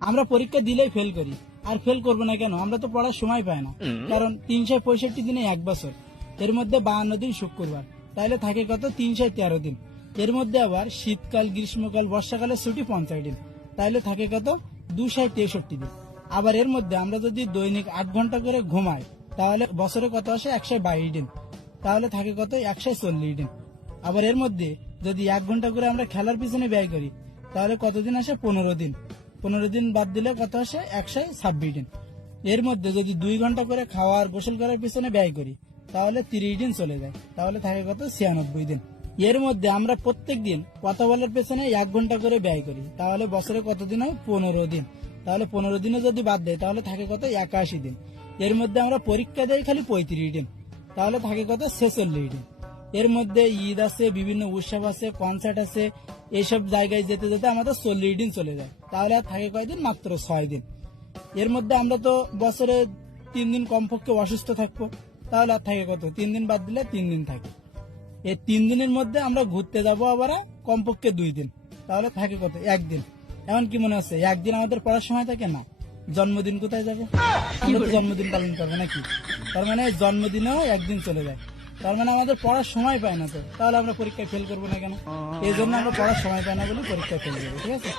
আমরা পরীক্ষা দিলেই ফেল করি। আর ফেল করবো না কেন? আমরা তো পড়ার সময় পাই না। কারণ 365 দিনে 1 বছর, এর মধ্যে 52 দিন শুক্রবার, তাহলে থাকে কত? 313 দিন। এর মধ্যে আবার শীতকাল, গ্রীষ্মকাল, বর্ষাকালের ছুটি 50 দিন, তাহলে থাকে কত? 263 দিন। আবার এর মধ্যে আমরা যদি দৈনিক 8 ঘন্টা করে ঘুমাই, তাহলে বছরে কত আসে? 122 দিন, তাহলে থাকে কত? 140 দিন। আবার এর মধ্যে যদি 1 ঘন্টা করে আমরা খেলার পিছনে ব্যয় করি, তাহলে কতদিন আসে? 15 দিন। 15 দিন বাদ দিলে কত আসে? 126 দিন। এর মধ্যে যদি 2 ঘন্টা করে খাওয়া আর গোসল করার পিছনে ব্যয় করি, তাহলে 30 দিন চলে যায়, তাহলে থাকে কত? 96 দিন। এর মধ্যে আমরা প্রত্যেক দিন কথা বলার পেছনে 1 ঘন্টা করে ব্যয় করি, তাহলে বছরে কতদিন হয়? 15 দিন। তাহলে 15 দিনে যদি বাদ দেয়, তাহলে থাকে কত? 81 দিন। এর মধ্যে আমরা পরীক্ষা দেই খালি 35 দিন, তাহলে থাকে কত? 46 দিন। এর মধ্যে ঈদ আছে, বিভিন্ন উৎসব আছে, কনসার্ট আছে, এইসব জায়গায় যেতে যেতে আমাদের 40 দিন চলে যায়, তাহলে আর থাকে কয়দিন? মাত্র 6 দিন। এর মধ্যে আমরা তো বছরে 3 দিন কমপক্ষে অসুস্থ থাকবো, তাহলে আর থাকে কত? 3 দিন বাদ দিলে 3 দিন থাকে। এই 3 দিনের মধ্যে আমরা ঘুরতে যাবো আবার কমপক্ষে 2 দিন, তাহলে থাকে কত? 1 দিন। এমন কি মনে হচ্ছে একদিন আমাদের পড়ার সময় থাকে না? জন্মদিন কোথায় যাবে? আমরা তো জন্মদিন পালন করবো নাকি? তার মানে জন্মদিনেও 1 দিন চলে যায়, তার মানে আমাদের পড়ার সময় পায় না। তো তাহলে আমরা পরীক্ষায় ফেল করবো না কেন? এই জন্য আমরা পড়ার সময় পাই না বলে পরীক্ষায় ফেল করবো, ঠিক আছে?